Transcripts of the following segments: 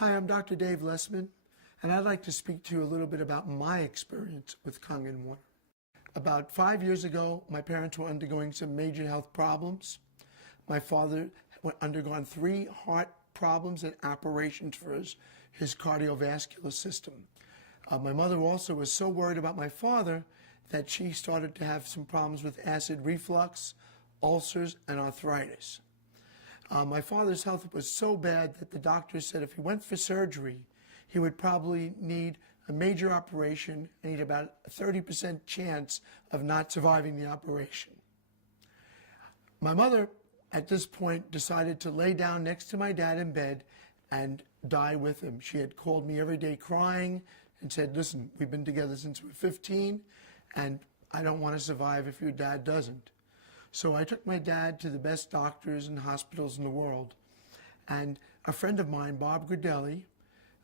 Hi, I'm Dr. Dave Lesman, and I'd like to speak to you a little bit about my experience with Kangen water. About 5 years ago, my parents were undergoing some major health problems. My father had undergone 3 heart problems and operations for his cardiovascular system. My mother also was so worried about my father that she started to have some problems with acid reflux, ulcers, and arthritis. My father's health was so bad that the doctors said if he went for surgery, he would probably need a major operation and he'd about a 30% chance of not surviving the operation. My mother, at this point, decided to lay down next to my dad in bed and die with him. She had called me every day crying and said, listen, we've been together since we were 15 and I don't want to survive if your dad doesn't. So I took my dad to the best doctors and hospitals in the world. And a friend of mine, Bob Gridelli,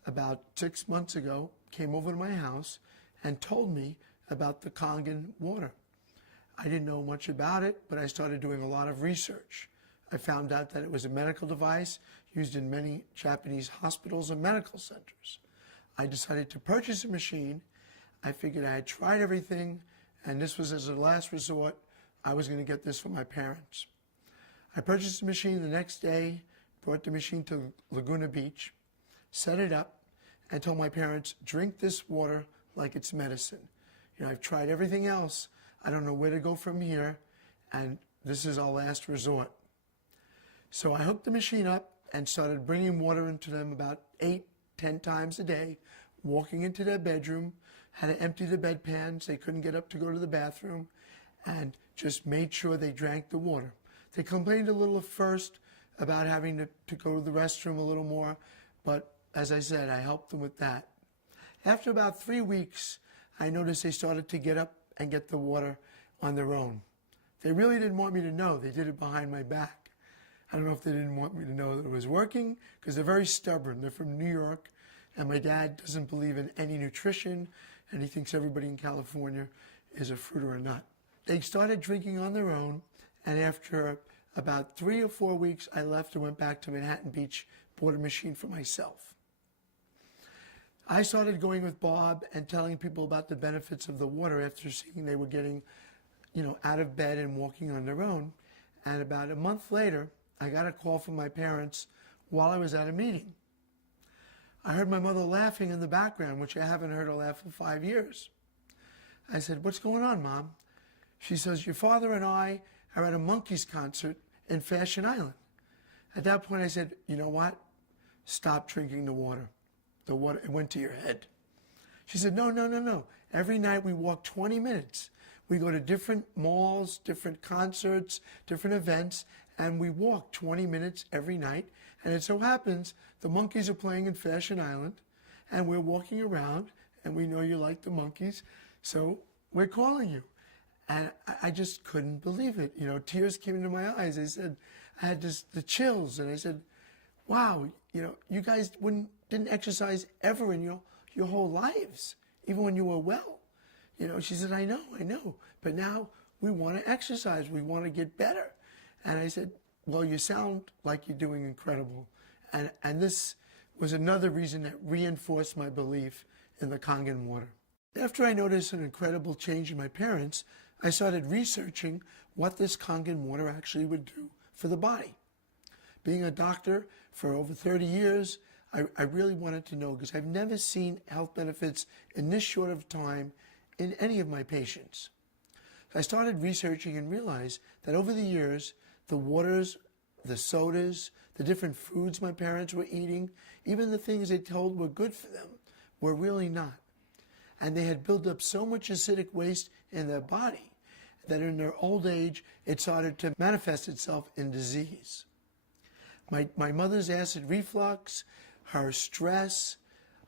about 6 months ago, came over to my house and told me about the Kangen water. I didn't know much about it, but I started doing a lot of research. I found out that it was a medical device used in many Japanese hospitals and medical centers. I decided to purchase a machine. I figured I had tried everything, and this was as a last resort. I was going to get this for my parents. I purchased the machine the next day, brought the machine to Laguna Beach, set it up, and told my parents, drink this water like it's medicine. You know, I've tried everything else. I don't know where to go from here, and this is our last resort. So I hooked the machine up and started bringing water into them about 8-10 times a day, walking into their bedroom, had to empty the bedpans. They couldn't get up to go to the bathroom, and just made sure they drank the water. They complained a little at first about having to go to the restroom a little more, but as I said, I helped them with that. After about 3 weeks, I noticed they started to get up and get the water on their own. They really didn't want me to know. They did it behind my back. I don't know if they didn't want me to know that it was working, because they're very stubborn. They're from New York, and my dad doesn't believe in any nutrition, and he thinks everybody in California is a fruit or a nut. They started drinking on their own, and after about 3 or 4 weeks, I left and went back to Manhattan Beach, bought a machine for myself. I started going with Bob and telling people about the benefits of the water after seeing they were getting, out of bed and walking on their own. And about a month later, I got a call from my parents while I was at a meeting. I heard my mother laughing in the background, which I haven't heard her laugh for 5 years. I said, what's going on, Mom? She says, your father and I are at a Monkees concert in Fashion Island. At that point, I said, you know what? Stop drinking the water. The water, it went to your head. She said, no. Every night we walk 20 minutes. We go to different malls, different concerts, different events, and we walk 20 minutes every night. And it so happens the Monkees are playing in Fashion Island, and we're walking around, and we know you like the Monkees, so we're calling you. And I just couldn't believe it. Tears came into my eyes. I said, I had the chills, and I said, wow, you guys didn't exercise ever in your whole lives, even when you were well. She said, I know, but now we want to exercise. We want to get better. And I said, well, you sound like you're doing incredible. And this was another reason that reinforced my belief in the Kangen water. After I noticed an incredible change in my parents, I started researching what this Kangen water actually would do for the body. Being a doctor for over 30 years, I really wanted to know, because I've never seen health benefits in this short of time in any of my patients. I started researching and realized that over the years, the waters, the sodas, the different foods my parents were eating, even the things they told were good for them, were really not. And they had built up so much acidic waste in their body that in their old age, it started to manifest itself in disease. My mother's acid reflux, her stress,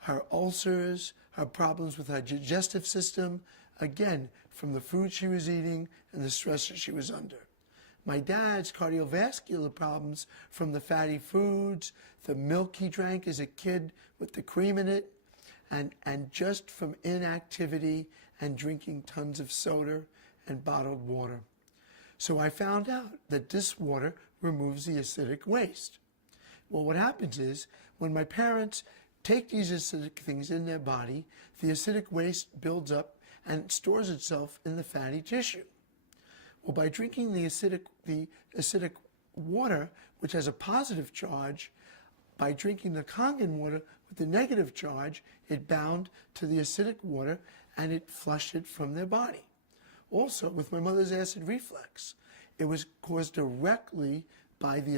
her ulcers, her problems with her digestive system, again, from the food she was eating and the stress that she was under. My dad's cardiovascular problems from the fatty foods, the milk he drank as a kid with the cream in it, and just from inactivity and drinking tons of soda and bottled water. So I found out that this water removes the acidic waste. Well, what happens is When my parents take these acidic things in their body, the acidic waste builds up and stores itself in the fatty tissue. Well, by drinking the acidic water, which has a positive charge, by drinking the Kangen water with the negative charge, it bound to the acidic water and it flushed it from their body. Also, with my mother's acid reflux, it was caused directly by the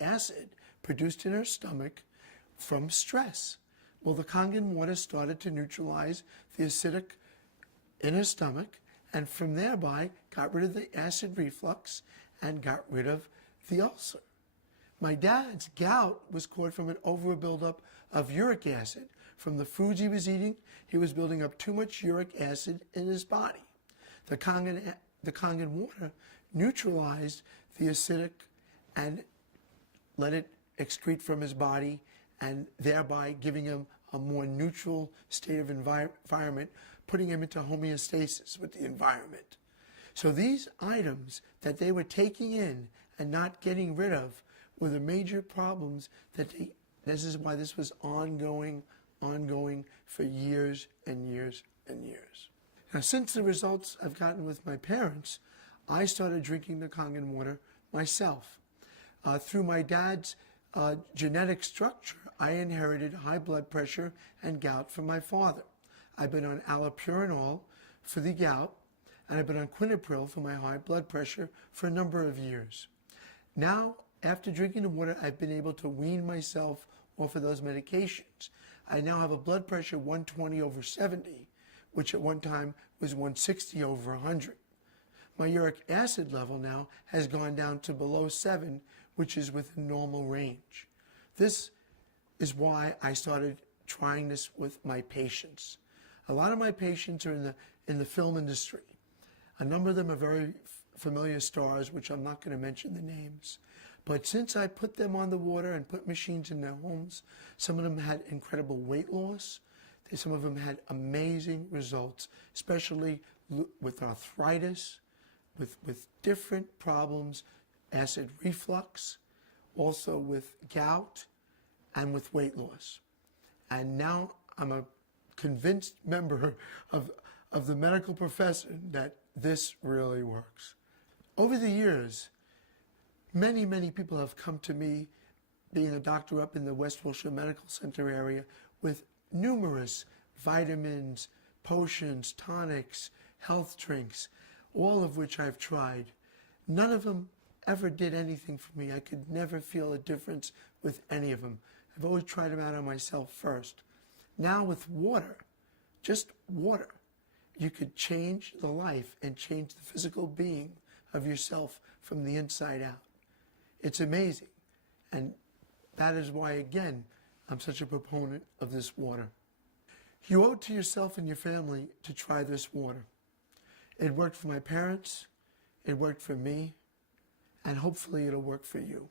acid produced in her stomach from stress. Well, the Kangen water started to neutralize the acidic in her stomach, and from thereby got rid of the acid reflux and got rid of the ulcer. My dad's gout was caused from an over buildup of uric acid. From the foods he was eating, he was building up too much uric acid in his body. The Kangen water neutralized the acidic and let it excrete from his body, and thereby giving him a more neutral state of environment, putting him into homeostasis with the environment. So these items that they were taking in and not getting rid of were the major problems that this is why this was ongoing for years and years and years. Now, since the results I've gotten with my parents, I started drinking the Kangen water myself. Through my dad's genetic structure, I inherited high blood pressure and gout from my father. I've been on allopurinol for the gout, and I've been on quinapril for my high blood pressure for a number of years. Now, after drinking the water, I've been able to wean myself off of those medications. I now have a blood pressure 120/70, which at one time was 160/100. My uric acid level now has gone down to below 7, which is within normal range. This is why I started trying this with my patients. A lot of my patients are in the film industry. A number of them are very familiar stars, which I'm not going to mention the names. But since I put them on the water and put machines in their homes, some of them had incredible weight loss. Some of them had amazing results, especially with arthritis, with different problems, acid reflux, also with gout, and with weight loss. And now I'm a convinced member of the medical profession that this really works. Over the years, many, many people have come to me, being a doctor up in the West Wilshire Medical Center area, with numerous vitamins, potions, tonics, health drinks, all of which I've tried. None of them ever did anything for me. I could never feel a difference with any of them. I've always tried them out on myself first. Now with water, just water, you could change the life and change the physical being of yourself from the inside out. It's amazing. And that is why, again, I'm such a proponent of this water. You owe it to yourself and your family to try this water. It worked for my parents, it worked for me, and hopefully it'll work for you.